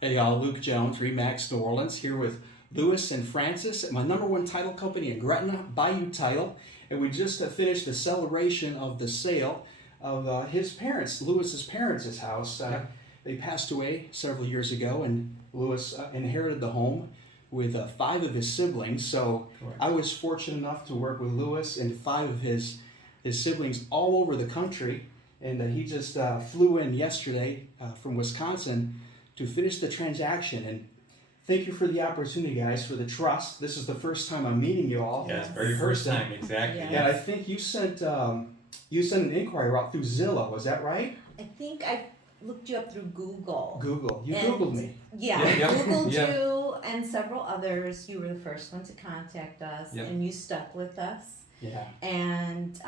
Hey y'all, Luke Jones, Remax New Orleans, here with Lewis and Francis at my number one title company in Gretna, Bayou Title. And we just finished the celebration of the sale of his parents, Lewis's parents' house. Yep. They passed away several years ago, and Lewis inherited the home with five of his siblings. So Correct. I was fortunate enough to work with Lewis and five of his siblings all over the country. And he just flew in yesterday from Wisconsin to finish the transaction. And thank you for the opportunity, guys, for the trust. This is the first time I'm meeting you all. Yes, Yes. very first time, exactly. Yeah. And I think you sent an inquiry out through Zillow. Was that right? I think I looked you up through Google. Google. You And- Googled me. Yeah, Yeah, yeah, Googled yeah. you and several others. You were the first one to contact us, Yep. and you stuck with us, Yeah. and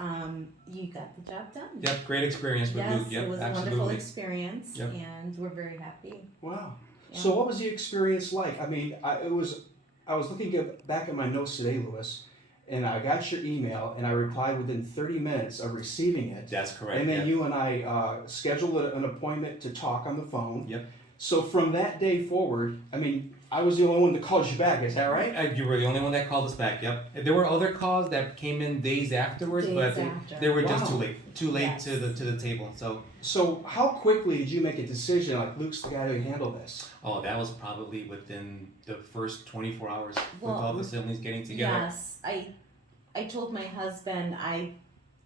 you got the job done. Yep, great experience with Yes, Luke. Yep, it was a wonderful absolutely. experience, Yep. and we're very happy. Wow. Yeah. So what was the experience like? I mean, I was looking back at my notes today, Lewis, and I got your email, and I replied within 30 minutes of receiving it. That's correct. And then yep. you and I scheduled an appointment to talk on the phone. Yep. So from that day forward, I mean, I was the only one that called you back. Is that right? You were the only one that called us back. Yep. There were other calls that came in days afterwards, Days but after. they were just Wow. too late. Too late Yes. to the table. So So how quickly did you make a decision? Like Luke's the guy to handle this. that was probably within the first 24 hours with Well, all the siblings getting together. Yes, I told my husband I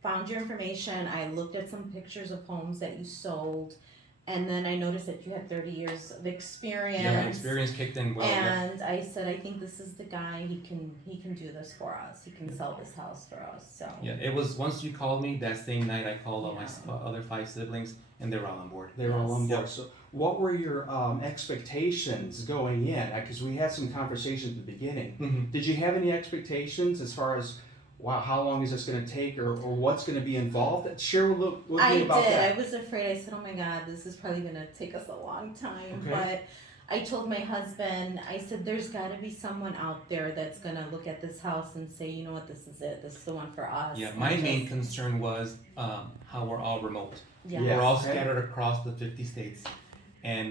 found your information. I looked at some pictures of homes that you sold, and then I noticed that you had 30 years of experience. Yeah, my experience kicked in well. Yep. And I said, I think this is the guy. He can do this for us. He can sell this house for us. So Yeah, it was once you called me that same night. I called all my other five siblings, and they were all on board. They were all on Yes. board. So what were your expectations going in? Because we had some conversations at the beginning. Mm-hmm. Did you have any expectations as far as, wow, how long is this going to take, or what's going to be involved? Share with me I about did. that. I was afraid. I said, oh my God, this is probably gonna take us a long time. Okay. But I told my husband, I said, there's gotta be someone out there that's gonna look at this house and say, you know what, this is it. This is the one for us. Yeah, And my main just- concern was how we're all remote. Yeah. Yeah. We're all okay. scattered across the 50 states, and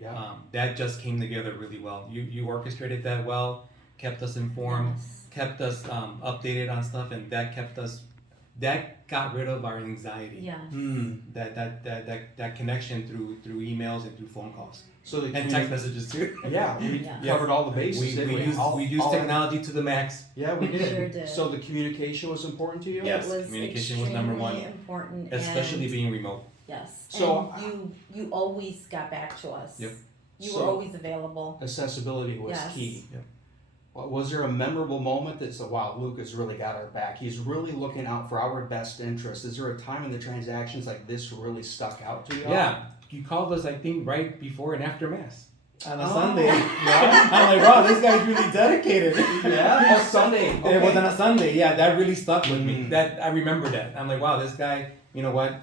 Yeah. that just came together really well. You orchestrated that well, kept us informed, Yes. kept us updated on stuff, and that got rid of our anxiety. Yeah. Hmm. That connection through emails and through phone calls So the and text messages too. Yeah, we Yeah. covered all the bases. We didn't we used All- technology to the max. Yeah, we did. Sure did. So the communication was important to you. Yes, It was communication was number one. extremely important. Especially and, being remote. yes. So- and you always got back to us. Yep. You So- were always available. Accessibility was Yes. key. Yep. Well, was there a memorable moment that said, wow, Luke has really got our back? He's really looking out for our best interest. Is there a time in the transactions like this really stuck out to you? Yeah, you called us, I think, right before and after Mass on a Oh. Sunday. Yeah. I'm like, wow, this guy's really dedicated. Yeah? Oh, Sunday. It was on a Sunday. Yeah, that really stuck with me. Mm. That I remember that. I'm like, wow, this guy. You know what?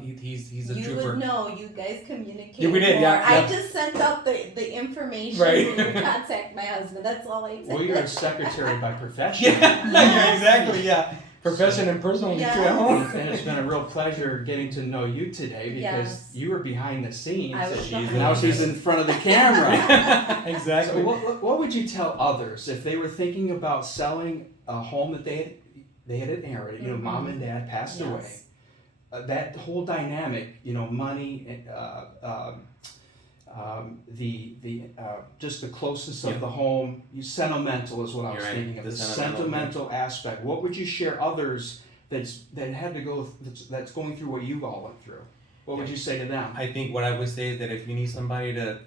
He's a You trooper. would know. You guys communicate. Yeah, we did, more. yeah, I yeah. just sent out the information Right. for you to contact my husband. That's all I did. Well, you're a secretary by profession. Yeah, exactly. Yeah, profession and personal Yeah. too at home. And it's been a real pleasure getting to know you today because Yes. you were behind the scenes I was and behind now the she's in front of the camera. Exactly. So what would you tell others if they were thinking about selling a home that they had inherited? You know, mom and dad passed Yes. away. That whole dynamic, you know, money, just the closeness of Yeah. the home. Sentimental is what I was You're right, thinking of. the The sentimental, sentimental aspect. What would you share others that had to go that's going through what you all went through? What would Yeah. you say to them? I think what I would say is that if you need somebody to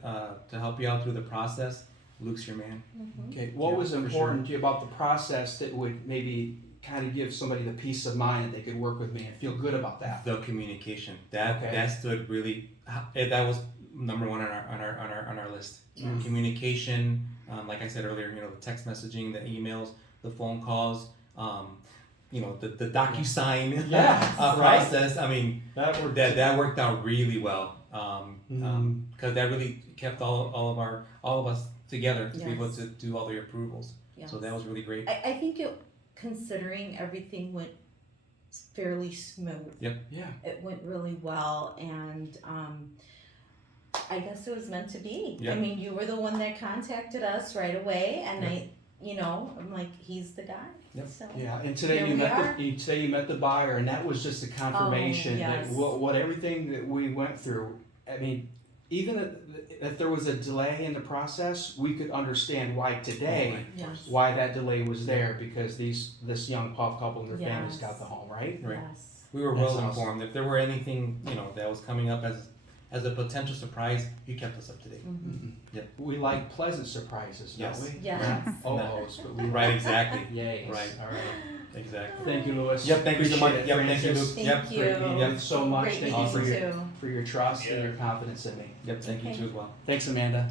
help you out through the process, Luke's your man. Mhm. Okay, what Yeah, was for important to you about the process that would maybe kind of give somebody the peace of mind that they could work with me and feel good about that? The communication that Okay. that stood really. That was number one on our list. Mm. Communication, like I said earlier, you know, the text messaging, the emails, the phone calls, you know, the DocuSign Yeah, right. process. I mean, That worked. that worked out really well. Mm. Because that really kept all of us together to be able Yes. to do all the approvals. Yes. So that was really great. I think considering everything went fairly smooth. Yeah. It went really well, and I guess it was meant to be. Yeah. I mean, you were the one that contacted us right away, and I'm like, he's the guy. Yep. So. Yeah, and today Here you we met are. today you met the buyer, and that was just a confirmation yes. that what everything that we went through. I mean, even if there was a delay in the process, we could understand why today, Yes. why that delay was there, because this young couple and their families Yes. got the home, right? Right. Yes. We were That's well awesome. informed. If there were anything, that was coming up as a potential surprise, you kept us up to date. Mm-hmm. Yep. We like pleasant surprises, don't Yes. we? Yes. Oh, but we Right, exactly. Yay. Right. All right. Exactly. Thank you, Louis. Yep, thank you so Appreciate much. it, Yep, thank you, Francis. Luke. Thank Yep, you. great. Yep, so much. Great Thank you meeting for you your too. for your trust and your confidence in me. Yep, thank you Okay. too as well. Thanks, Amanda.